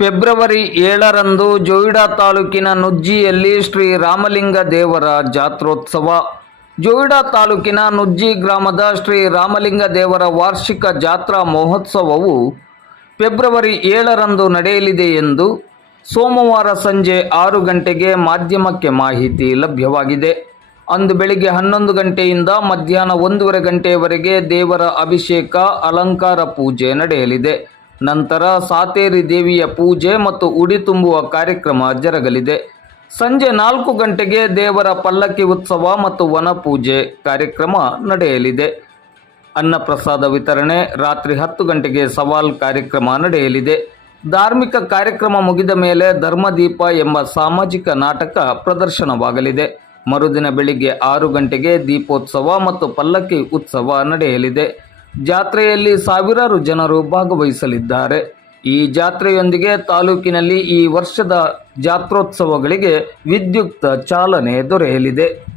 February ಏಳರಂದು ಜೋಯಿಡಾ ತಾಲೂಕಿನ ನುಜ್ಜಿಯಲ್ಲಿ ಶ್ರೀ ರಾಮಲಿಂಗ ದೇವರ ಜಾತ್ರೋತ್ಸವ. ಜೋಯಿಡಾ ತಾಲೂಕಿನ ನುಜ್ಜಿ ಗ್ರಾಮದ ಶ್ರೀ ರಾಮಲಿಂಗ ದೇವರ ವಾರ್ಷಿಕ ಜಾತ್ರಾ ಮಹೋತ್ಸವವು ಫೆಬ್ರವರಿ ಏಳರಂದು ನಡೆಯಲಿದೆ ಎಂದು ಸೋಮವಾರ ಸಂಜೆ ಆರು ಗಂಟೆಗೆ ಮಾಧ್ಯಮಕ್ಕೆ ಮಾಹಿತಿ ಲಭ್ಯವಾಗಿದೆ. ಅಂದು ಬೆಳಿಗ್ಗೆ ಹನ್ನೊಂದು ಗಂಟೆಯಿಂದ ಮಧ್ಯಾಹ್ನ ಒಂದೂವರೆ ಗಂಟೆಯವರೆಗೆ ದೇವರ ಅಭಿಷೇಕ, ಅಲಂಕಾರ ಪೂಜೆ ನಡೆಯಲಿದೆ. ನಂತರ ಸಾತೇರಿ ದೇವಿಯ ಪೂಜೆ ಮತ್ತು ಉಡಿ ತುಂಬುವ ಕಾರ್ಯಕ್ರಮ ಜರುಗಲಿದೆ. ಸಂಜೆ ನಾಲ್ಕು ಗಂಟೆಗೆ ದೇವರ ಪಲ್ಲಕ್ಕಿ ಉತ್ಸವ ಮತ್ತು ವನ ಪೂಜೆ ಕಾರ್ಯಕ್ರಮ ನಡೆಯಲಿದೆ. ಅನ್ನಪ್ರಸಾದ ವಿತರಣೆ, ರಾತ್ರಿ ಹತ್ತು ಗಂಟೆಗೆ ಸವಾಲ್ ಕಾರ್ಯಕ್ರಮ ನಡೆಯಲಿದೆ. ಧಾರ್ಮಿಕ ಕಾರ್ಯಕ್ರಮ ಮುಗಿದ ಮೇಲೆ ಧರ್ಮದೀಪ ಎಂಬ ಸಾಮಾಜಿಕ ನಾಟಕ ಪ್ರದರ್ಶನವಾಗಲಿದೆ. ಮರುದಿನ ಬೆಳಿಗ್ಗೆ ಆರು ಗಂಟೆಗೆ ದೀಪೋತ್ಸವ ಮತ್ತು ಪಲ್ಲಕ್ಕಿ ಉತ್ಸವ ನಡೆಯಲಿದೆ. ಜಾತ್ರೆಯಲ್ಲಿ ಸಾವಿರಾರು ಜನರು ಭಾಗವಹಿಸಲಿದ್ದಾರೆ. ಈ ಜಾತ್ರೆಯೊಂದಿಗೆ ತಾಲೂಕಿನಲ್ಲಿ ಈ ವರ್ಷದ ಜಾತ್ರೋತ್ಸವಗಳಿಗೆ ವಿದ್ಯುಕ್ತ ಚಾಲನೆ ದೊರೆಯಲಿದೆ.